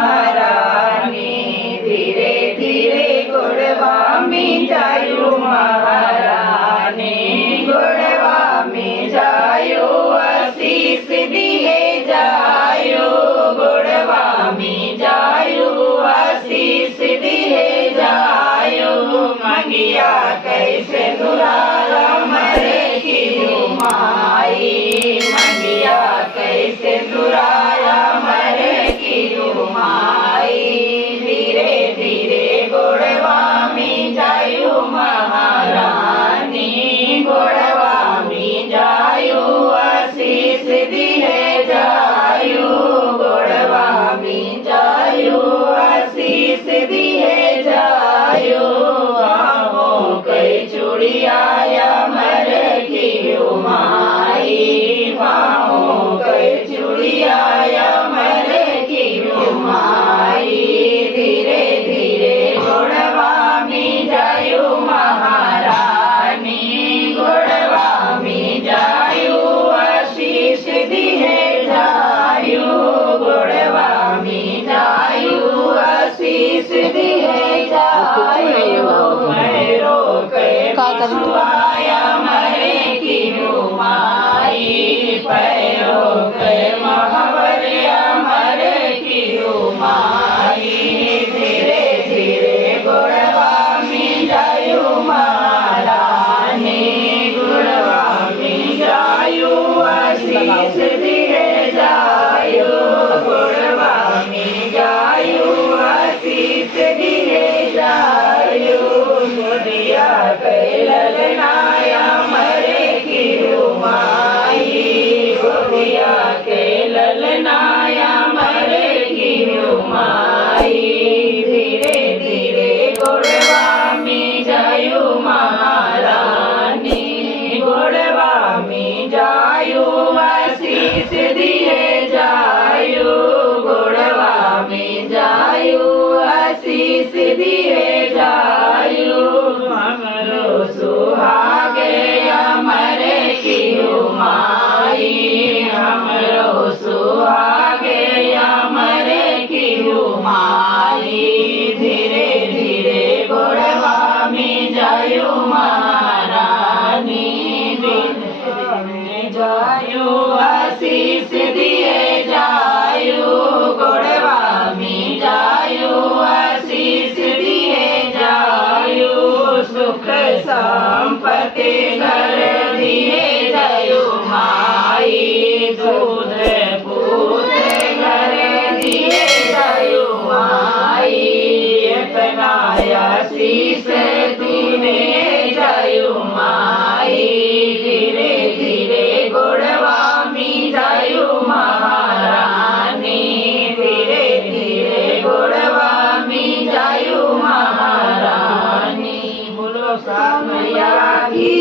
महारानी धीरे धीरे गोड़वा में जायो महारानी गोड़वा में जायो आशीष दिए जायो गोड़वा में जायो आशीष दिए जायो मंगिया कैसे दुलारा मरे की माई मंगिया कैसे दुलारा मरे की माई धीरे धीरे गोड़वा में जायो महारानी गोड़वा में जायो आशीष दिए जायो गोड़वा में जायो आशीष दिए जायो आहों कई चूड़िया मर की माई आहों कई चूड़िया मर की माई धीरे धीरे गोड़वा में जायो महारानी गोड़वा में जायो आशीष दिए जायो गोड़वा में जायो आशीष दिए जायो मैरो के मसुआया मरे की माई पैरो के महावरिया मरे की माई धीरे धीरे गोड़वा में जायो महारानी गोड़वा में जायो आशीष दिए जायो गोड़वा में जायो आशीष दिए जायो गोदिया कैलनाया मरे की माई गोदिया के ललनाया मरे की माई धीरे धीरे गोड़वा में जायो महारानी गोड़वा में जायो आशीष दिए जायो गोड़वा में जायो आशीष दिए जायो हमरो सुहागे मरे की माई हमरो सुहागे मरे की माई धीरे धीरे गोड़वा में जायो महारानी में जायो आशीष दिए जायो गोड़वा में जायो आशीष दिए जायो सुख संपत्ति घर दिए जायो माई दूध पूत घर दिए जायो माई इतना आशीष तूने जायो माई धीरे धीरे गोड़वा में जायो महारानी धीरे धीरे गोड़वा में जायो महारानी बोलो सामया की